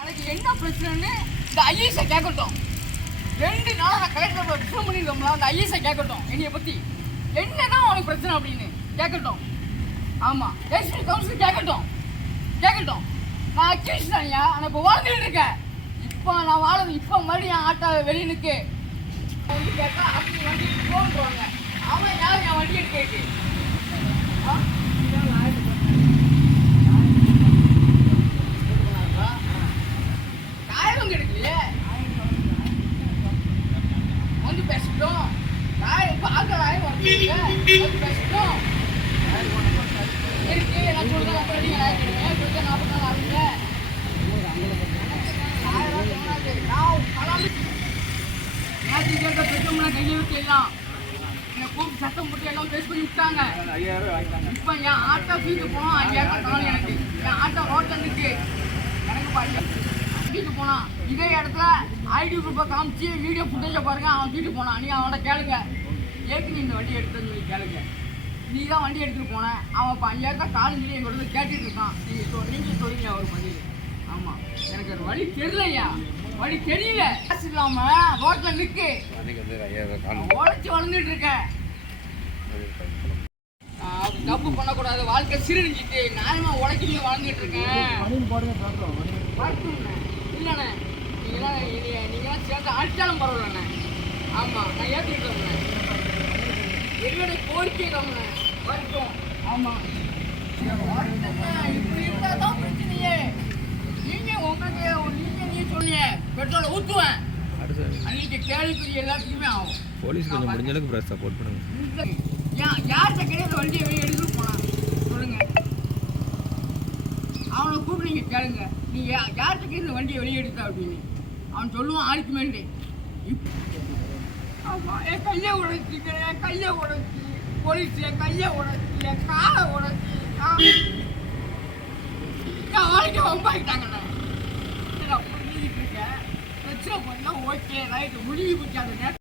எனக்கு என்ன பிரச்சனைன்னு இந்த ஐஎஸை கேட்கட்டும். ரெண்டு நாளாக நான் கலெக்டர் ஃபோன் பண்ணியிருக்கோம்ல அந்த ஐஎஸை கேட்கட்டும் என்னைய பற்றி என்னதான் உனக்கு பிரச்சனை அப்படின்னு கேட்கட்டும். ஆமாம் எஸ்பி கவுன்சில் கேட்கட்டும். கேட்கட்டும். நான் அக்யூஸ் தானியா ஆனால் இப்போ வாழ்ந்துட்டு இருக்கேன் இப்போ நான் வாழ இப்போ மறுபடியும் என் ஆட்டோ வெளியே நிற்கு வந்து கேட்டால் அப்படி வந்து போன்றாங்க அவன் யார் என் வண்டி எடுக்க ஆ இதான் நான் காயம் கிடைக்கலையே வந்து பேசிட்டோம் பார்க்க காயம் வரல இருக்கு நான் சொல்றேன் அப்புறம் நீங்க நாய் கிடைங்க சொல்லிட்டு நாற்பது நாள் ஆகுங்க சத்தம் போட்டு எல்லாம் பேசி பண்ணி விட்டாங்க என் ஆட்டோ போனோம் ஐயாயிரம் எனக்கு என் ஆட்டோ எனக்கு தூக்கிட்டு போனான் இதே இடத்துல ஐடி குரூப்பை காமிச்சு வீடியோ ஃபுட்டேஜை பாருங்க அவன் தூக்கிட்டு போனான் நீ அவன்கிட்ட கேளுங்க. ஏக்கு நீ இந்த வண்டி எடுத்தேன்னு சொல்லி கேளுங்க. நீ தான் வண்டி எடுத்துட்டு போன. அவன் இப்போ காலம் சொல்லி எங்கள்கிட்ட வந்து கேட்டுட்டு இருக்கான். நீங்கள் சொல் நீங்கள் சொல்லுங்க ஒரு பதில்? ஆமாம் எனக்கு ஒரு வழி தெரியலையா? வழி தெரியல. காசு இல்லாமல் ரோட்டில் நிற்கு உழைச்சி வளர்ந்துட்டு இருக்கேன் தப்பு பண்ணக்கூடாது. வாழ்க்கை சீரழிஞ்சிட்டு நியாயமா உழைக்கி வளர்ந்துட்டு இருக்கேன். இல்லண்ணே. நீங்களாம் நீங்க- நீங்களாம் சேர்ந்து அடிச்சாலும் பரவாயில்லண்ணே. ஆமா நான் என்னுடைய கோரிக்கை தான்ண்ணே. இப்படி இருந்தா தான் பிரச்சனையே. நீங்க உங்களுக்கு நீங்க நீ சொன்னீங்க பெட்ரோலை ஊத்துவேன். அடுத்து அன்னைக்கு கேள்விக்குரிய எல்லாத்துக்குமே ஆகும். போலீஸ் கொஞ்சம் முடிஞ்ச அளவுக்கு ப்ரோ சப்போர்ட் பண்ணுங்க. யார்கிட்ட கிடையாது வண்டியை வெளியே எடுத்துட்டு போனான் சொல்லுங்க நீங்கள் நீங்க கேளுங்க. நீங்கள் யா- யார்கிட்ட வண்டியை வெளியே எடுத்த அப்படின்னு? அவன் சொல்லுவான் ஆர்குமெண்ட் ஆமா என் கையை உடச்சி என் கையை உடச்சி போலீஸ் என் கையை உடச்சி என் காலை உடச்சி. என் வாழ்க்கை வம்பாக்கிட்டாங்கண்ணே நான் புரிஞ்சுக்கிட்டு இருக்கேன் பிரச்சனை பண்ணா ஓகே ரைட்டு முடிவு பிடிக்காத நேரத்தில்